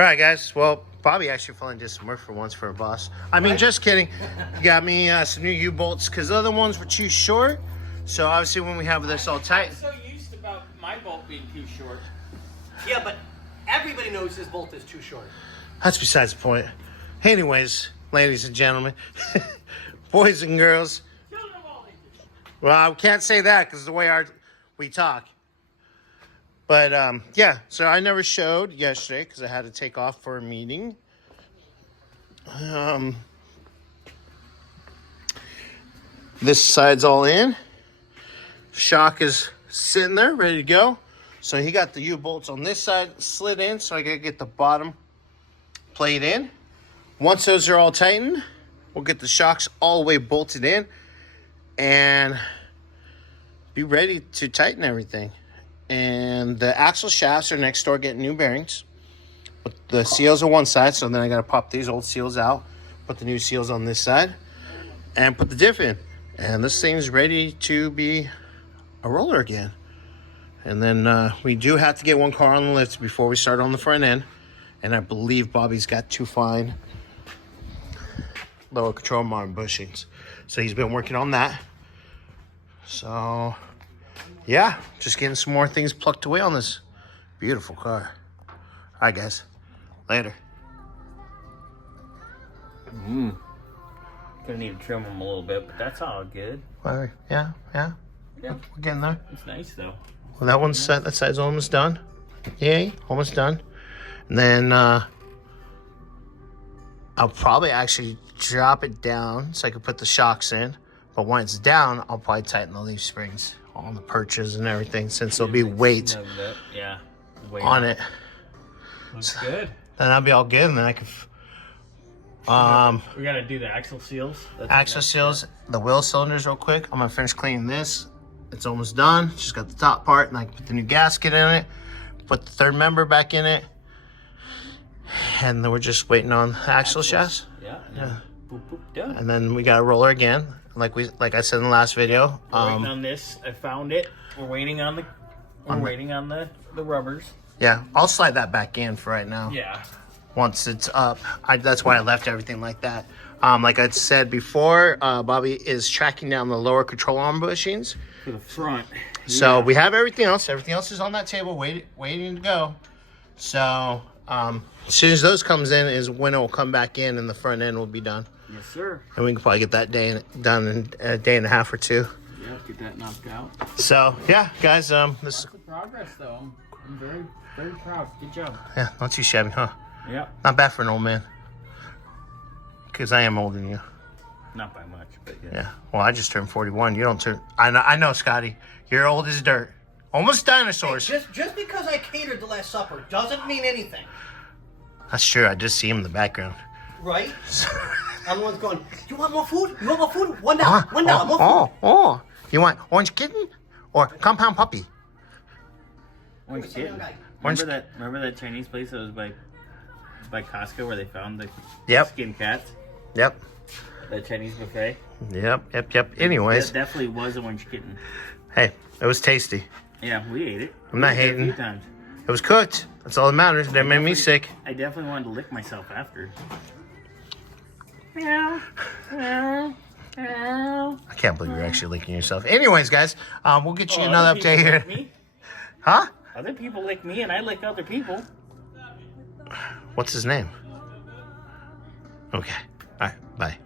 All right, guys. Well, Bobby actually finally did some work for once for a boss. I mean, just kidding. He got me some new U-bolts because the other ones were too short. So obviously when we have this all tight. I'm so used about my bolt being too short. Yeah, but everybody knows this bolt is too short. That's besides the point. Anyways, ladies and gentlemen, boys and girls. Well, I can't say that because the way we talk. But yeah, so I never showed yesterday because I had to take off for a meeting. This side's all in. Shock is sitting there, ready to go. So he got the U-bolts on this side slid in, so I gotta get the bottom plate in. Once those are all tightened, we'll get the shocks all the way bolted in and be ready to tighten everything. And the axle shafts are next door getting new bearings. But the seals are one side, so then I gotta pop these old seals out, put the new seals on this side, and put the diff in. And this thing's ready to be a roller again. And then we do have to get one car on the lift before we start on the front end. And I believe Bobby's got two fine lower control arm bushings. So he's been working on that. So yeah, just getting some more things plucked away on this beautiful car. All right, guys. Later. Gonna need to trim them a little bit, but that's all good. Well, yeah. Yeah. We're getting there. It's nice though. Well, that one's set. That side's almost done. Yay, almost done. And then I'll probably actually drop it down so I can put the shocks in. But when it's down, I'll probably tighten the leaf springs on the perches and everything, since there'll be weight Yeah. Weight on it. Looks good. Then I'll be all good, and then I can. We gotta do the axle seals. Axle seals, the wheel cylinders real quick. I'm gonna finish cleaning this. It's almost done. Just got the top part, and I can put the new gasket in it, put the third member back in it, and then we're just waiting on the axle shafts. Yeah. Boop, boop, done. And then we got a roller again, like I said in the last video. We're waiting on this. I found it. We're waiting on the. Waiting on the rubbers. Yeah, I'll slide that back in for right now. Yeah. Once it's up, that's why I left everything like that. Like I said before, Bobby is tracking down the lower control arm bushings For the front. So we have everything else. Everything else is on that table, waiting to go. So as soon as those comes in is when it will come back in, and the front end will be done. Yes, sir. And we can probably get that done in a day and a half or two. Yeah, get that knocked out. So yeah, guys, this Lots of progress though. I'm very, very proud. Good job. yeah, not too shabby, huh? Yeah. Not bad for an old man. Because I am older than you. Not by much, but yeah. Yeah. Well, I just turned 41. You don't turn. I know, Scotty. You're old as dirt. Almost dinosaurs. Hey, just because I catered the Last Supper doesn't mean anything. That's true. I just see him in the background. Right? I'm the one's going, you want more food? You want more food? $1, $1, more food. Oh. You want orange kitten or compound puppy? Orange kitten. Orange- Remember that Chinese place that was by Costco where they found the Yep. skinned cats? Yep. That Chinese buffet? Yep. Anyways, That definitely was an orange kitten. hey, it was tasty. Yeah, we ate it. I'm not We ate it hating. A few times. It was cooked. That's all that matters. It didn't make me sick. I definitely wanted to lick myself after. I can't believe you're actually licking yourself. Anyways, guys, we'll get you another Other update people here. lick me. Huh? Other people lick me and I lick other people. What's his name? Okay. All right. Bye.